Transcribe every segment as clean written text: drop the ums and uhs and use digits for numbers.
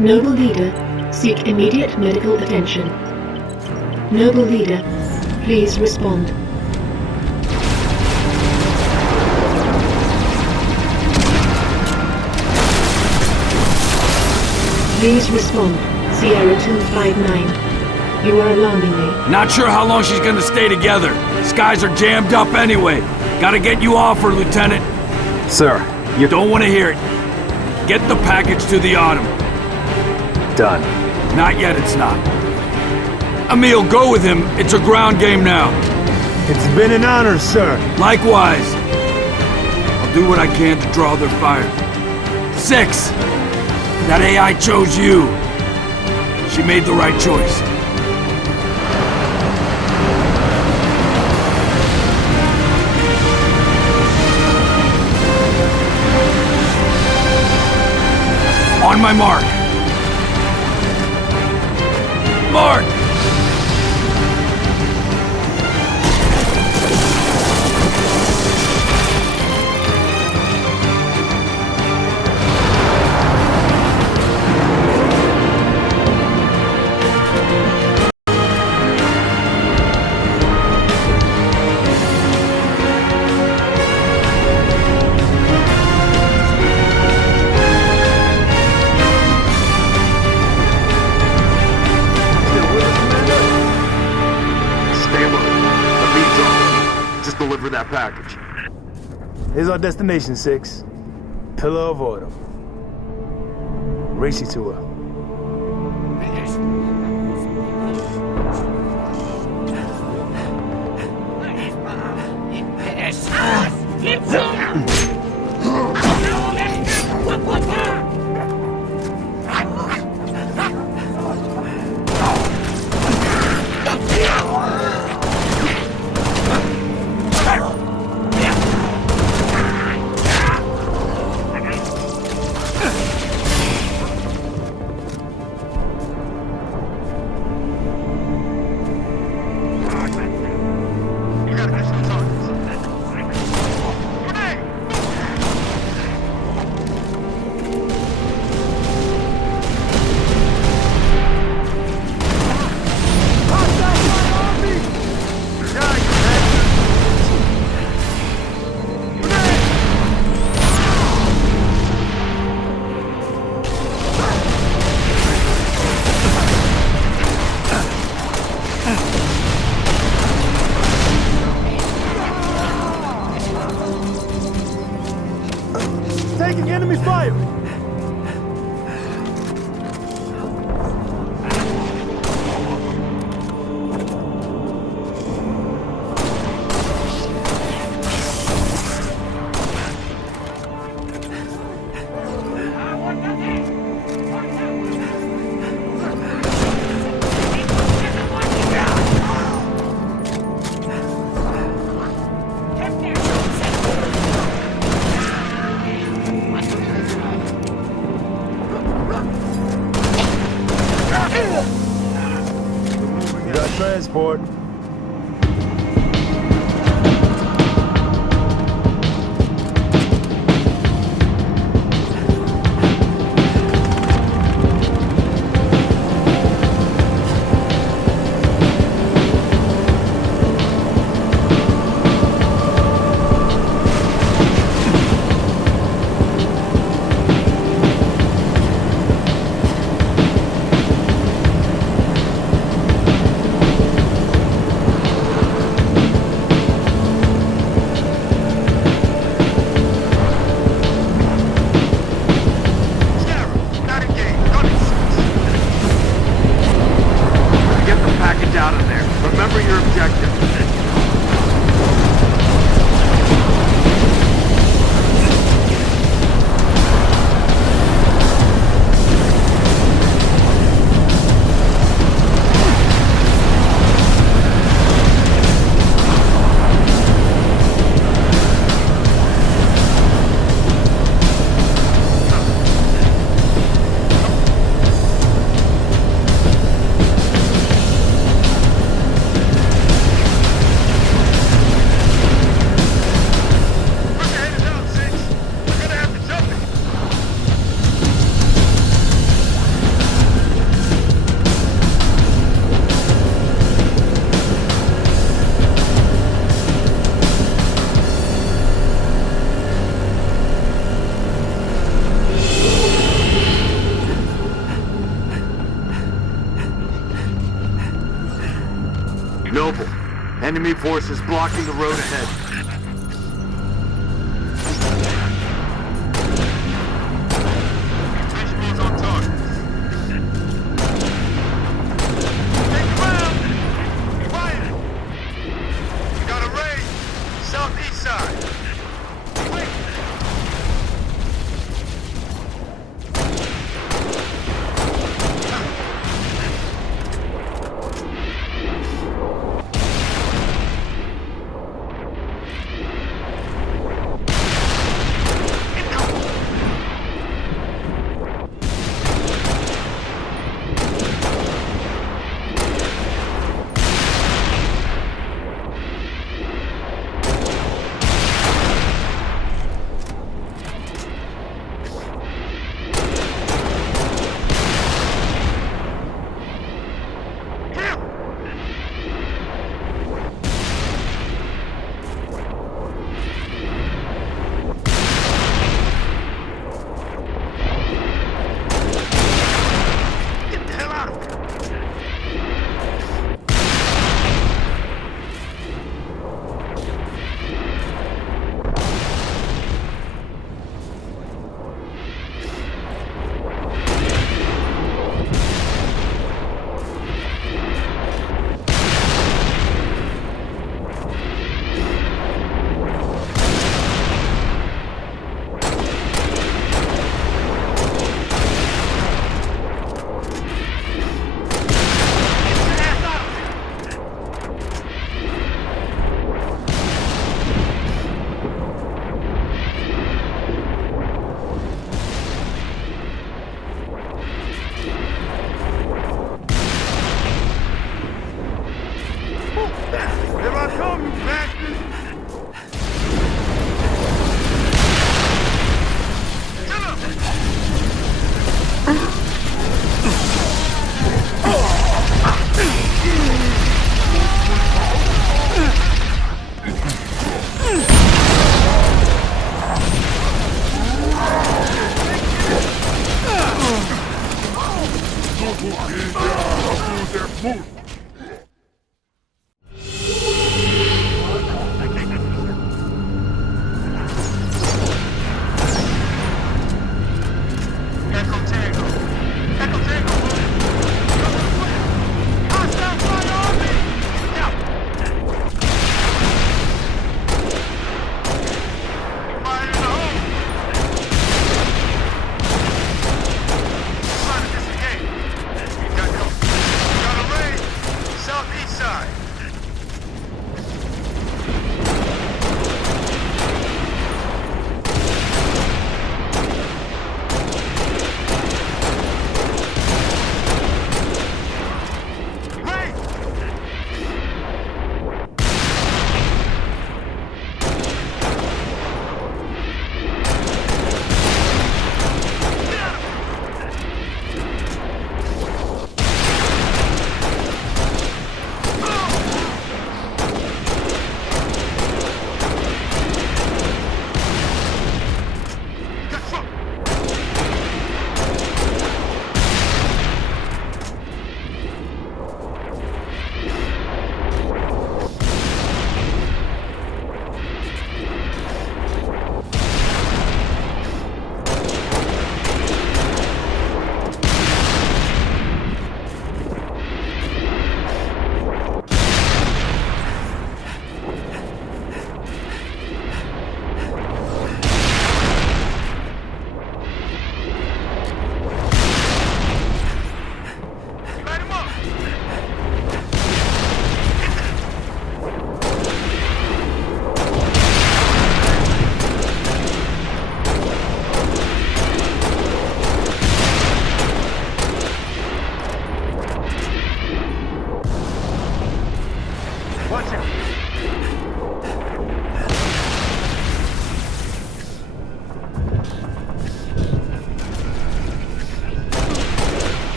Noble Leader, seek immediate medical attention. Noble Leader, please respond. Please respond, Sierra 259. You are alarming me. Not sure how long she's gonna stay together. Skies are jammed up anyway. Gotta get you off her, Lieutenant. Sir, You don't want to hear it. Get the package to the Autumn. done. Not yet, it's not. Emil, go with him. It's a ground game now. It's been an honor, sir. Likewise. I'll do what I can to draw their fire. 6. That AI chose you. She made the right choice. On my mark. Mark! Deliver that package. Here's our destination, 6. Pillar of Autumn. Race you to her. Taking enemy fire! We got transport. Enemy forces blocking the road ahead. Visuals on target. Take ground! Fire! We got a raid! Southeast side! Quick! Here I come, you bastards! Echo Tango! Echo Tango! Hostile fire on me! Out! Fire in the hole! Trying to disengage. We got a raid!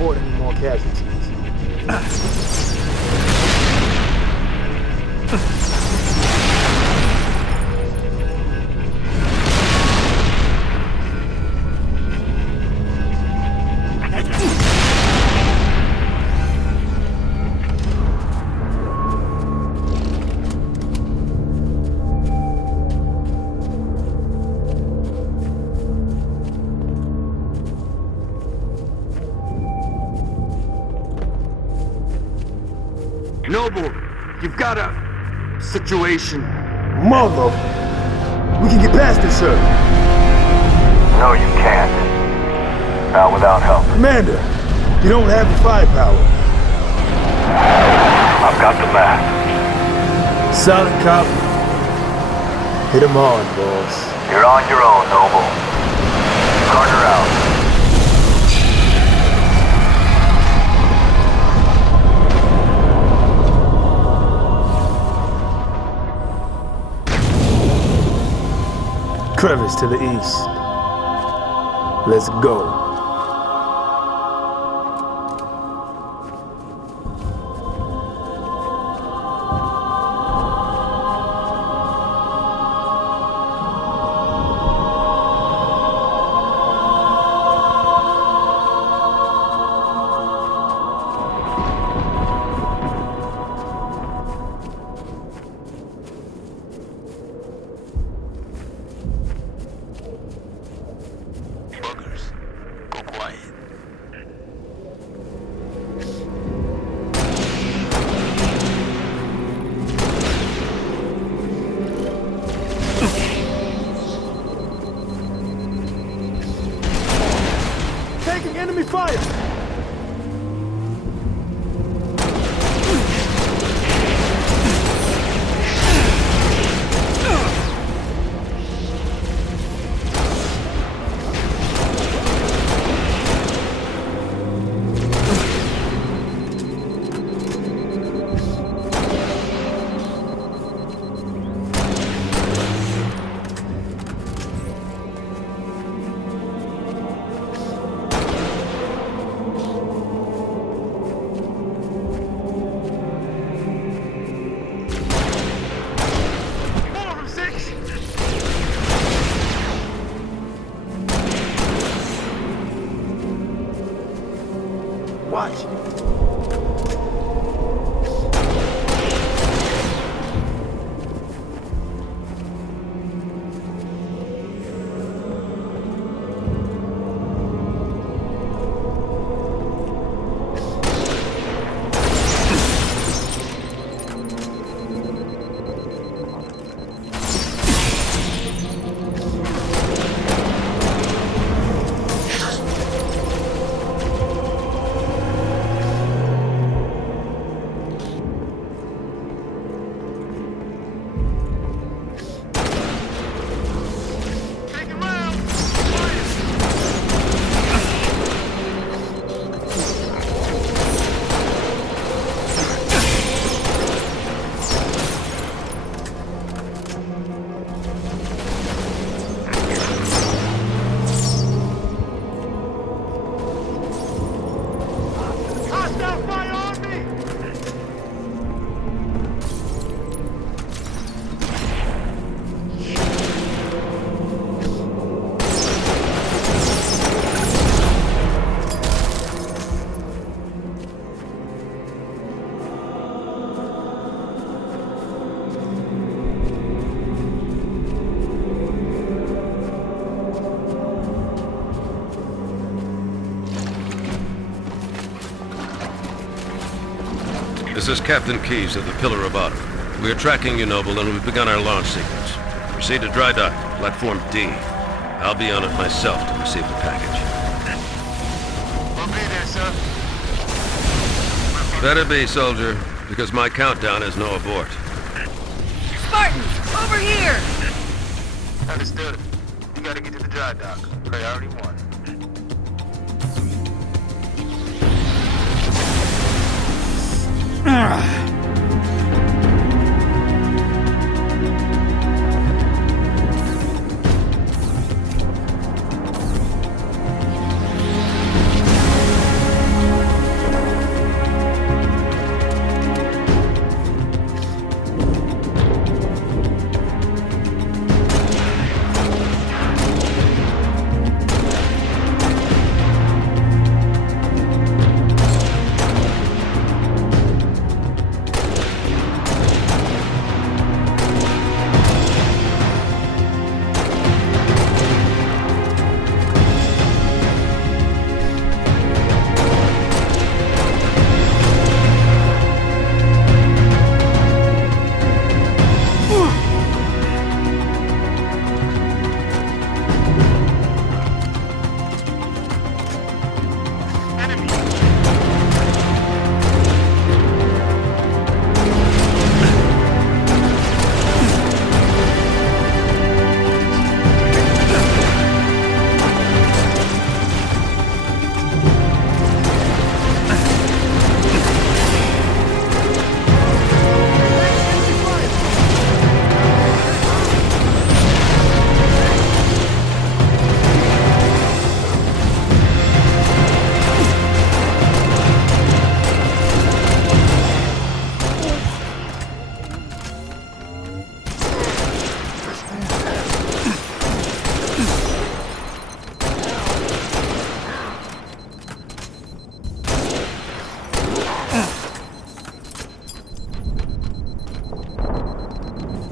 afford any more casualties. Noble, you've got a situation. Mother! We can get past this, sir. No, you can't. Not without help. Commander, you don't have the firepower. I've got the map. Solid cop. Hit him hard, boss. You're on your own, Noble. Carter out. Crevice to the east. Let's go. Taking enemy fire! Watch. This is Captain Keyes of the Pillar of Autumn. We are tracking you, Noble, and we've begun our launch sequence. Proceed to dry dock, platform D. I'll be on it myself to receive the package. We'll be there, sir. Better be, soldier, because my countdown is no abort. Spartans, over here! Understood. You gotta get to the dry dock. Priority 1.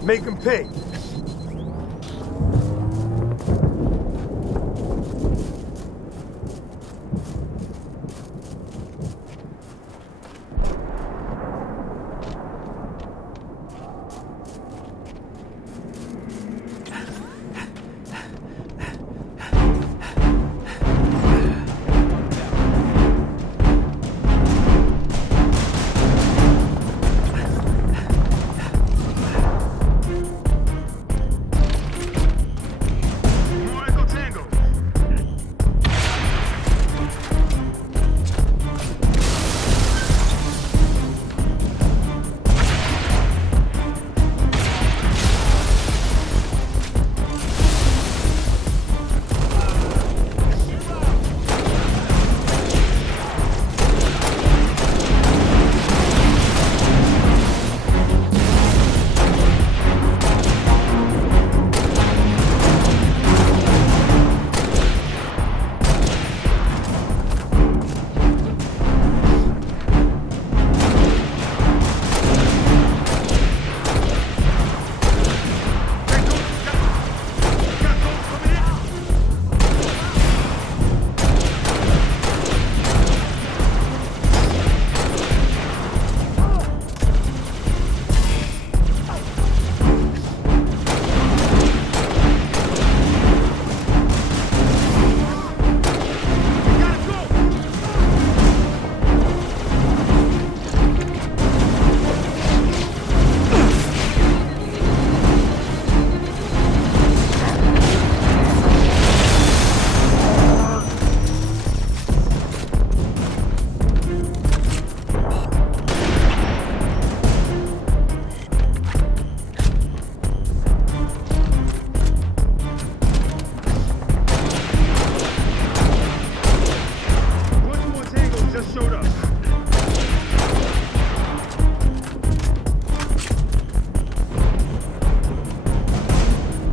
Make him pay.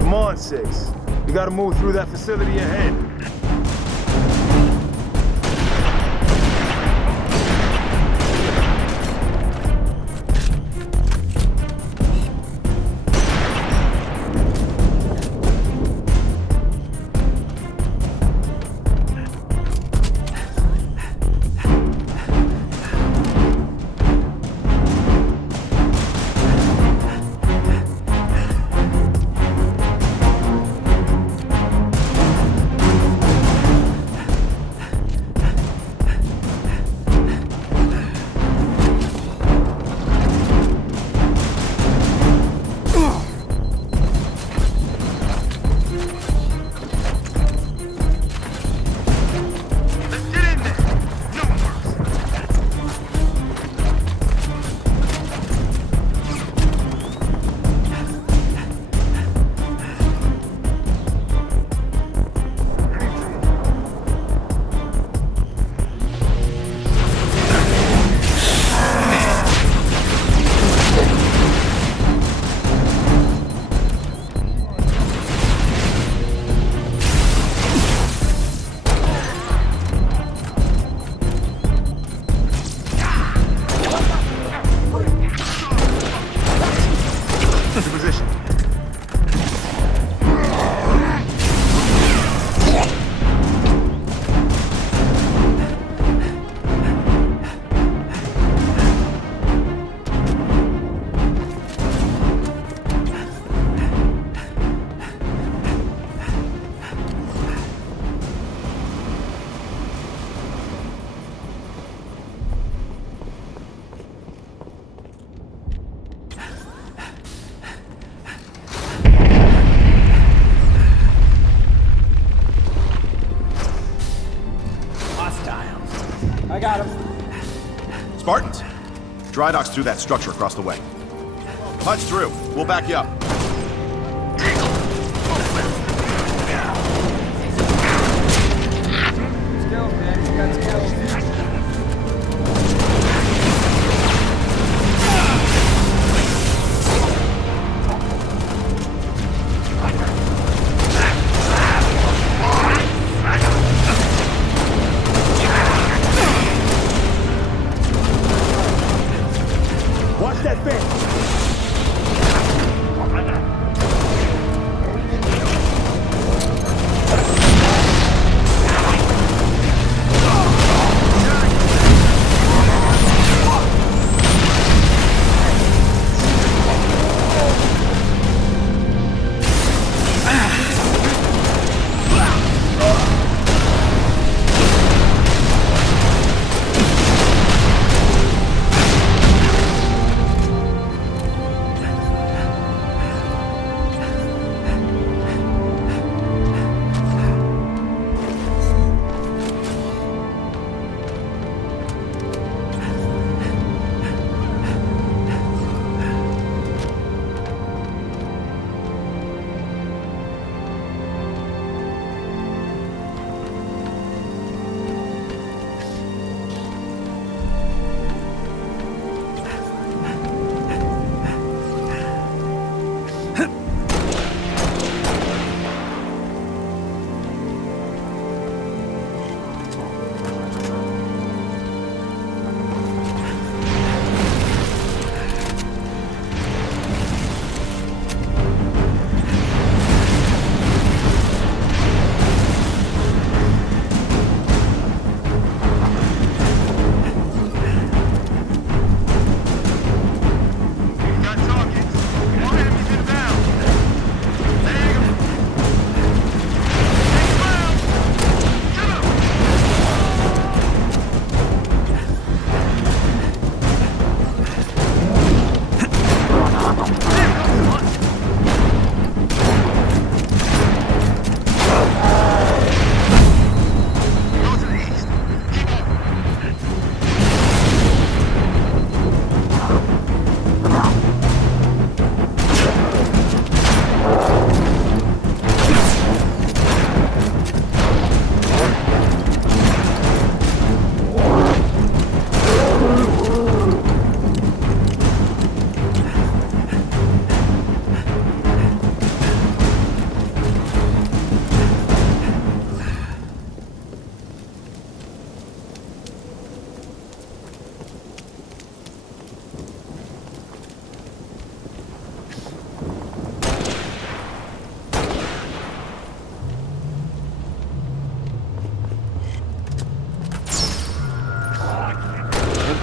Come on, 6. We gotta move through that facility ahead. I got him. Spartans, dry dock's through that structure across the way. Punch through. We'll back you up. Skills, man. You got skills. Watch that fence.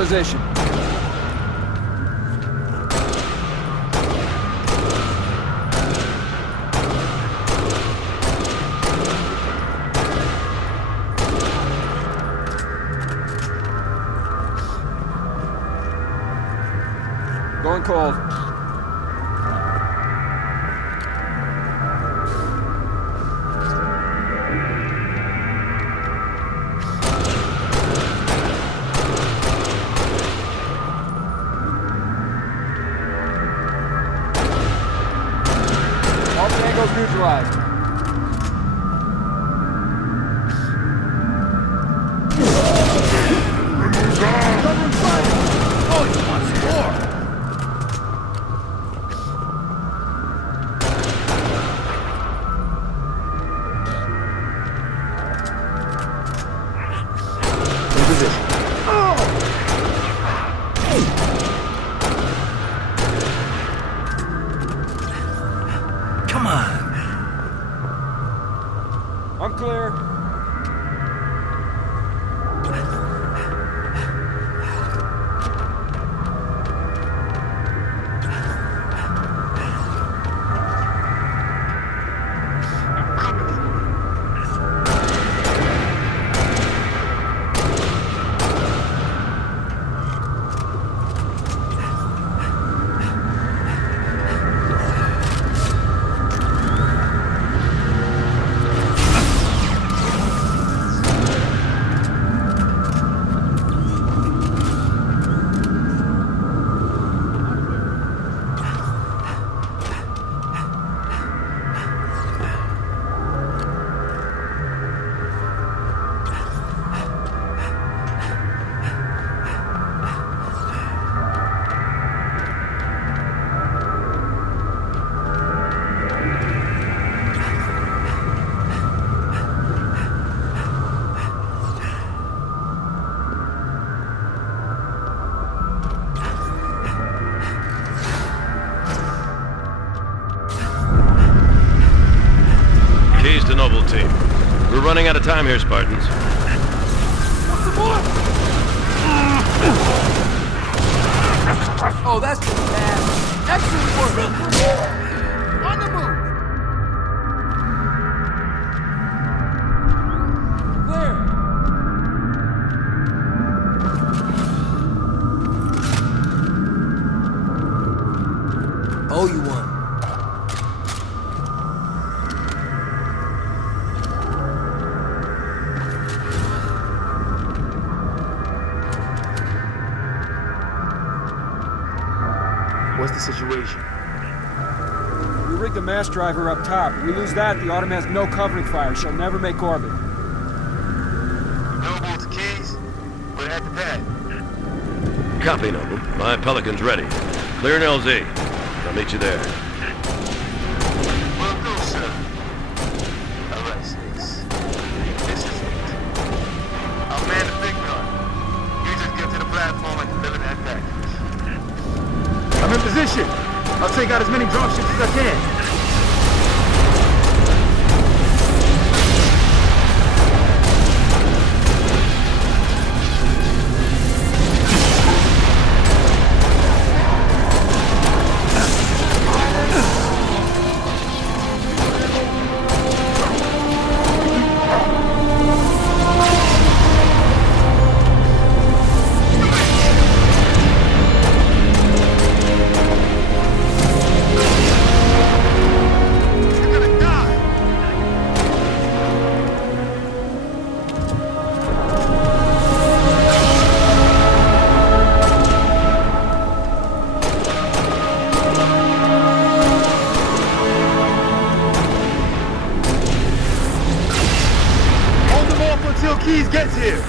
position. Going cold. All tangos neutralized. Come on. I'm clear. Keys to Noble Team. We're running out of time here, Spartans. Oh, that's just bad. Excellent work. On the move. Clear. Oh, you won. What's the situation? We rigged the mass driver up top. If we lose that, the Autumn has no covering fire. She'll never make orbit. Noble to Keys. We're at the pad. Copy, Noble. My Pelican's ready. Clear an LZ. I'll meet you there. Well, go, sir. All right, Snakes. This is it. I'll man the big gun. You just get to the platform and deliver that package. I'm in position. I'll take out as many dropships as I can. Until Keys gets here.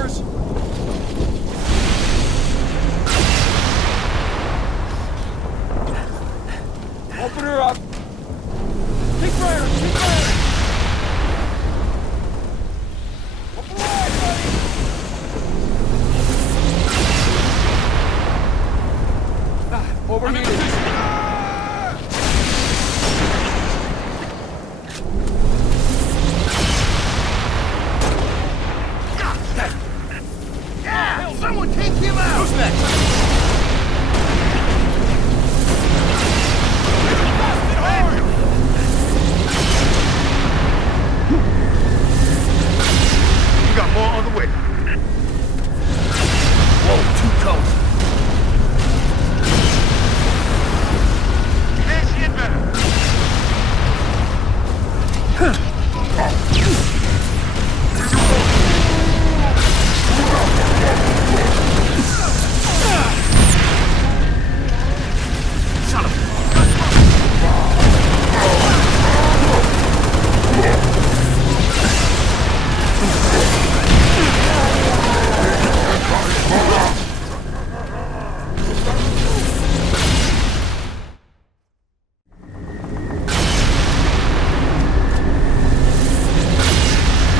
numbers! Open her up! Keep firing! Keep firing! Open wide, buddy! Overheated. Yeah! Someone take him out! Who's next? You got more on the way. Whoa, too close. This shit better.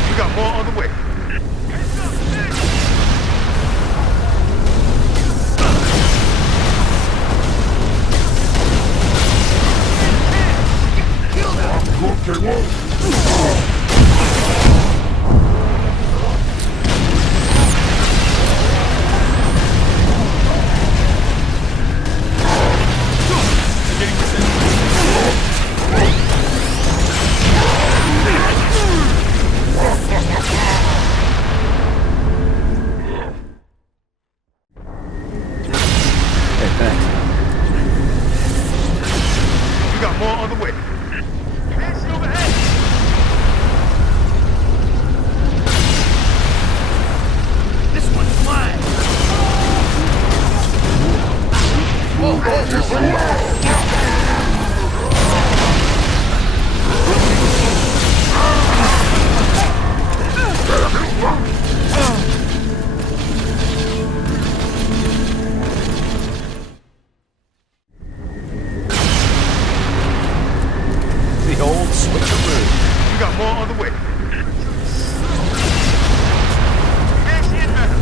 You got more on the way. Hey, thanks. You got more on the way. Nancy overhead. This one's mine. Whoa, whoa, whoa. The old switcheroo. You got more on the way. Nancy and better.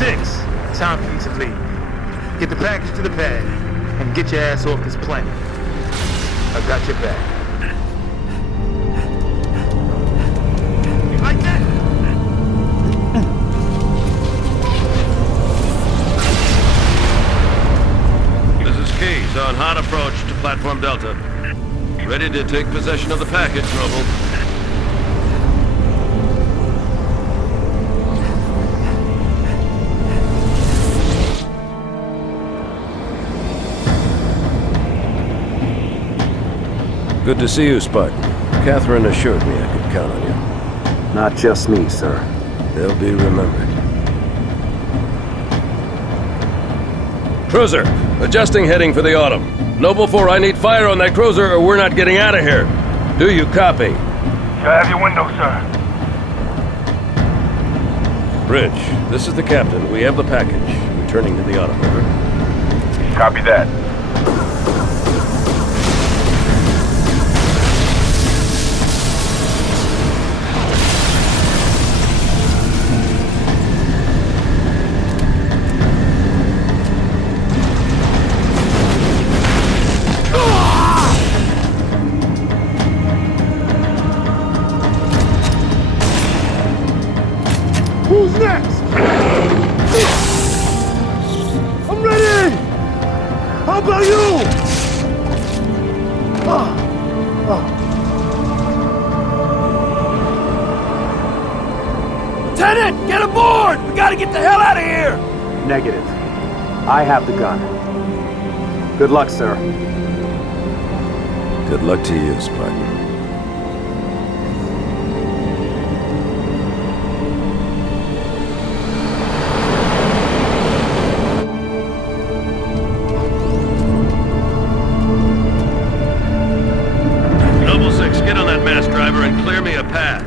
6, time for you to leave. Get the package to the pad and get your ass off this planet. I got your back. You like that? This is Keys on hot approach to Platform Delta. Ready to take possession of the package, Noble. Good to see you, Spartan. Catherine assured me I could count on you. Not just me, sir. They'll be remembered. Cruiser, adjusting heading for the Autumn. Noble 4, I need fire on that cruiser or we're not getting out of here. Do you copy? You have your window, sir. Bridge, this is the captain. We have the package. Returning to the Autumn, over. Copy that. Who's next? I'm ready! How about you? Lieutenant, get aboard! We gotta get the hell out of here! Negative. I have the gun. Good luck, sir. Good luck to you, Spartan. Noble 6, get on that mass driver and clear me a path.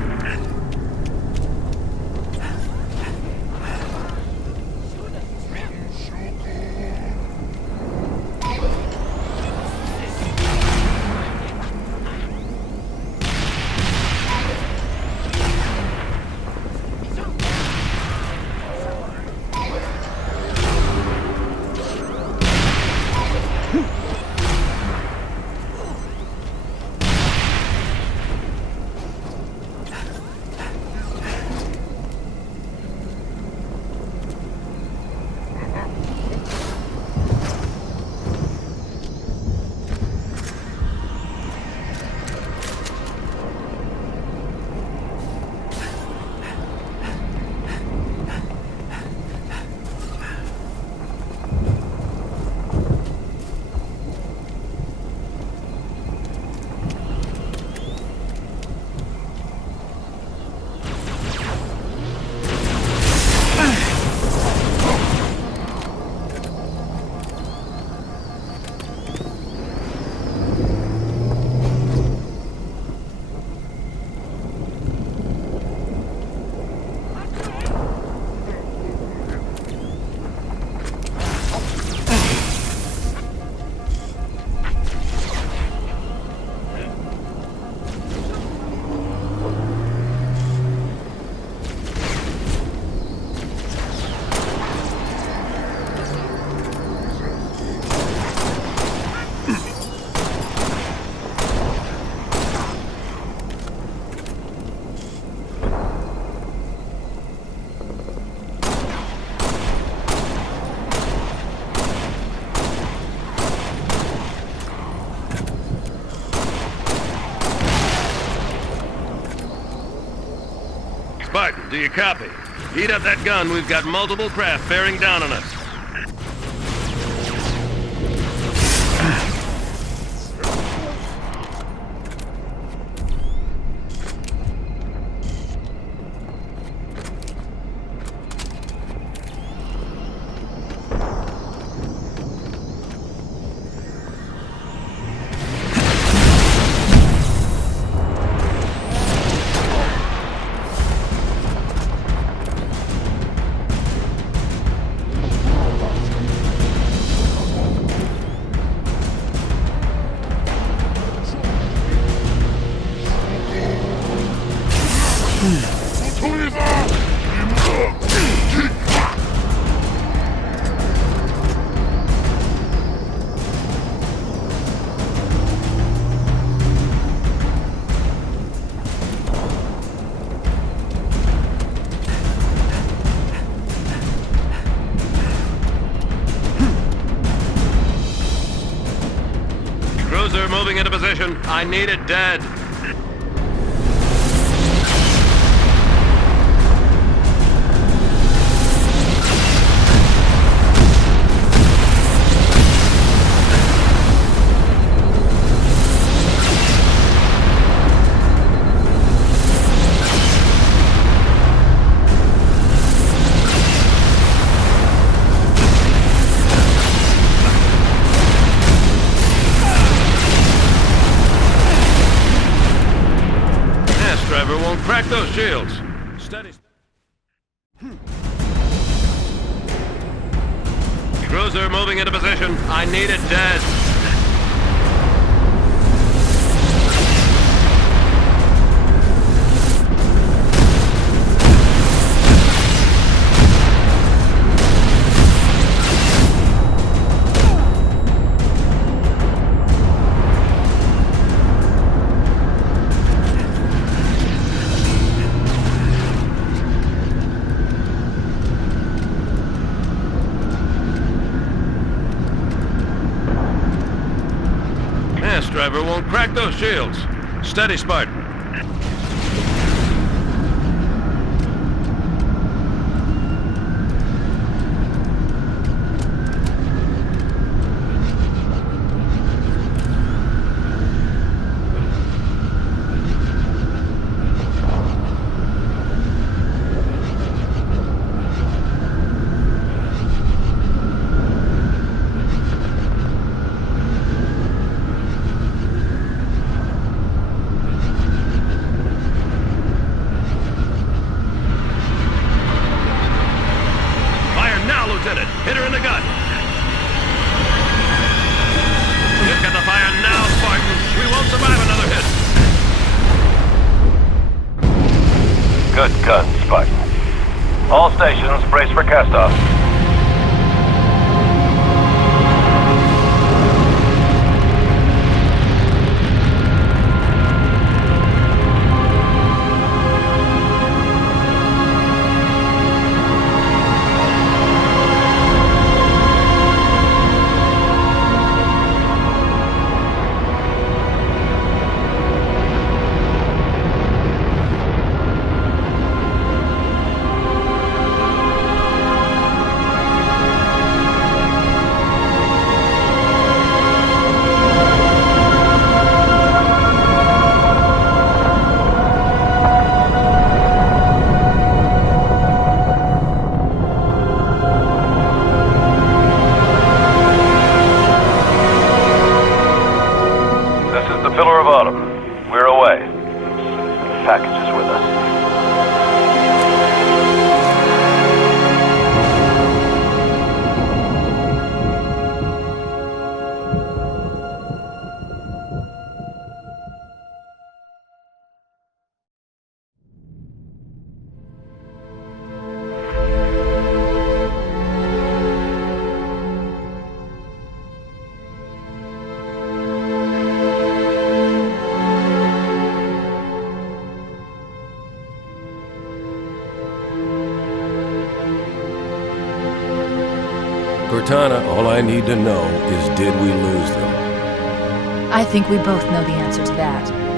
Spartan, do you copy? Heat up that gun. We've got multiple craft bearing down on us. moving into position. I need it dead. Driver won't crack those shields. Steady. Cruiser moving into position. I need it dead. Driver won't crack those shields. Steady, Spartan. Hit her in the gut. You've got the fire now, Spartan. We won't survive another hit. Good gun, Spartan. All stations, brace for cast-off. Pillar of Autumn. We're away. The package is with us. Cortana, all I need to know is, did we lose them? I think we both know the answer to that.